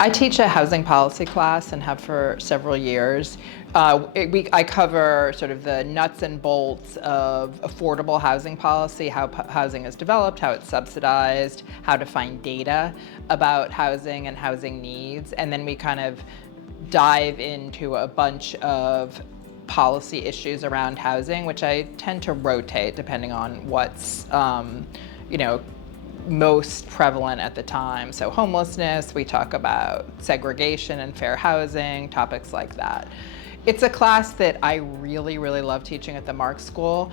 I teach a housing policy class and have for several years. I cover sort of the nuts and bolts of affordable housing policy, how housing is developed, how it's subsidized, how to find data about housing and housing needs, and then we kind of dive into a bunch of policy issues around housing, which I tend to rotate depending on what's, you know, most prevalent at the time. So homelessness, we talk about segregation and fair housing, topics like that. It's a class that I really, really love teaching at the Mark School.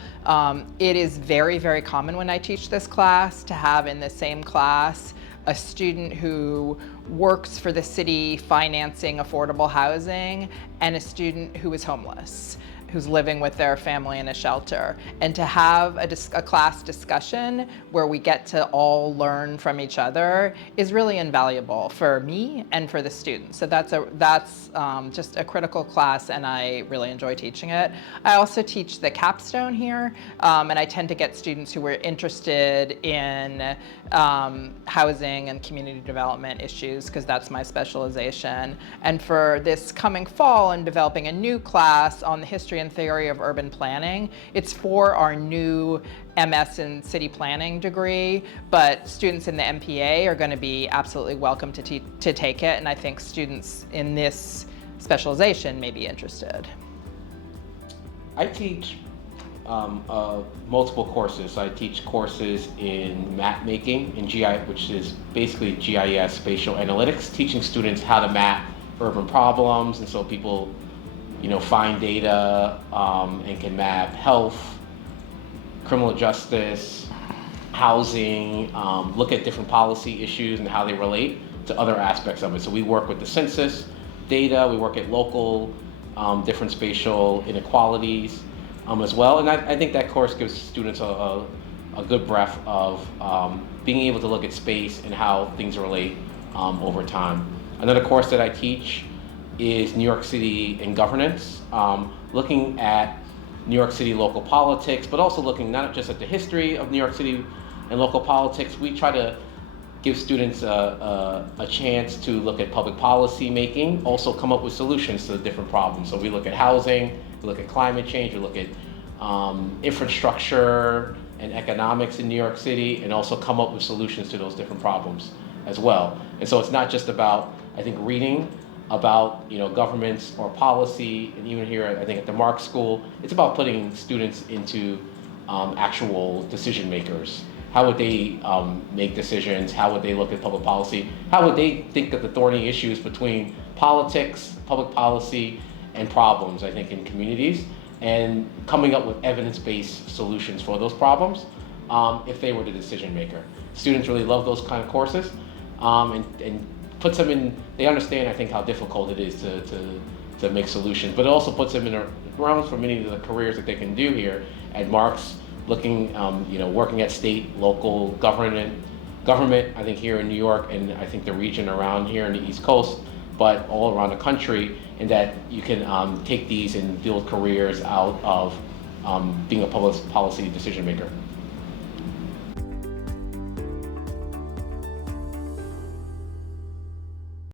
It is very, very common when I teach this class to have in the same class a student who works for the city financing affordable housing and a student who is homeless, who's living with their family in a shelter, and to have a class discussion where we get to all learn from each other is really invaluable for me and for the students. So that's just a critical class, and I really enjoy teaching it. I also teach the capstone here, and I tend to get students who are interested in housing and community development issues, because that's my specialization. And for this coming fall, I'm developing a new class on the history and theory of urban planning. It's for our new MS in city planning degree, but students in the MPA are going to be absolutely welcome to take it, and I think students in this specialization may be interested. I teach multiple courses. I teach courses in map making, in GI, which is basically GIS, spatial analytics, teaching students how to map urban problems, and so people, find data and can map health, criminal justice, housing, look at different policy issues and how they relate to other aspects of it. So we work with the census data, we work at local, different spatial inequalities as well. And I think that course gives students a good breadth of being able to look at space and how things relate over time. Another course that I teach is New York City and governance, looking at New York City local politics, but also looking not just at the history of New York City and local politics. We try to give students a chance to look at public policy making, also come up with solutions to the different problems. So we look at housing, we look at climate change, we look at infrastructure and economics in New York City, and also come up with solutions to those different problems as well. And so it's not just about, I think, reading about governments or policy, and even here I think at the Mark School, it's about putting students into actual decision makers. How would they make decisions? How would they look at public policy? How would they think of the thorny issues between politics, public policy, and problems, I think, in communities, and coming up with evidence-based solutions for those problems if they were the decision maker. Students really love those kind of courses, and puts them in, they understand, I think, how difficult it is to make solutions, but it also puts them in a grounds for many of the careers that they can do here at Marks, looking, working at state, local government, I think here in New York, and I think the region around here in the East Coast, but all around the country, and that you can take these and build careers out of being a public policy decision maker.